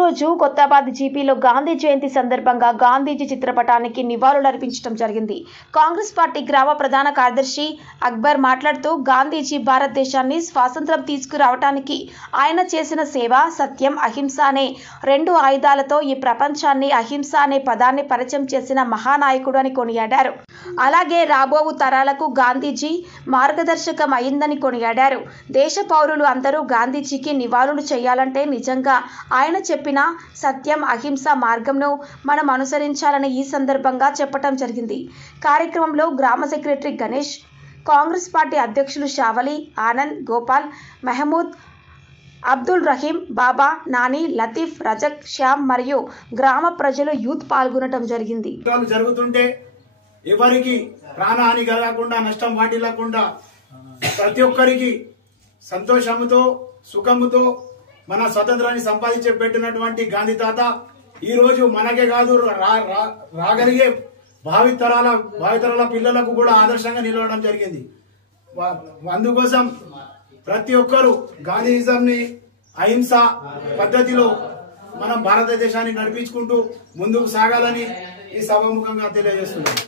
రోజు కొత్తబాద్ జీపీలో గాంధీ జయంతి సందర్భంగా గాంధీజీ చిత్రపటానికి నివాళులర్పించడం జరిగింది. కాంగ్రెస్ పార్టీ గ్రామ ప్రధాన కార్యదర్శి అక్బర్ మాట్లాడుతూ గాంధీజీ భారతదేశాన్ని స్వాతంత్ర్యం తీసుకురావడానికి ఆయన చేసిన సేవ సత్యం, అహింస అనే రెండు ఆయుధాలతో ఈ ప్రపంచాన్ని అహింస అనే పదాన్ని పరిచయం చేసిన మహానాయకుడు అని కొనియాడారు. అలాగే రాబోవు తరాలకు గాంధీజీ మార్గదర్శకం అయిందని కొనియాడారు. దేశ పౌరులు అందరూ గాంధీజీకి నివాళులు చేయాలంటే నిజంగా ఆయన చెప్పిన సత్యం, అహింస మార్గంను మనం అనుసరించాలని ఈ సందర్భంగా చెప్పడం జరిగింది. కార్యక్రమంలో గ్రామ సెక్రటరీ గణేష్, కాంగ్రెస్ పార్టీ అధ్యక్షులు షావలి, ఆనంద్, గోపాల్, మహమూద్, అబ్దుల్ రహీం, బాబా, నాని, లతీఫ్, రజక్, శ్యామ్ మరియు గ్రామ ప్రజలు యూత్ పాల్గొనడం జరిగింది. జరుగుతుంటే ఎవరికి ప్రాణహాని కలగకుండా, నష్టం వాటిల్లకుండా ప్రతి ఒక్కరికి సంతోషముతో సుఖముతో మన స్వతంత్రాన్ని సంపాదించి పెట్టినటువంటి గాంధీ తాత ఈ రోజు మనకే కాదు రాగలిగే భావితరాల పిల్లలకు కూడా ఆదర్శంగా నిలవడం జరిగింది. అందుకోసం ప్రతి ఒక్కరు గాంధీయిజంని అహింస పద్ధతిలో మనం భారతదేశాన్ని నడిపించుకుంటూ ముందుకు సాగాలని ఈ సభాముఖంగా తెలియజేస్తున్నాం.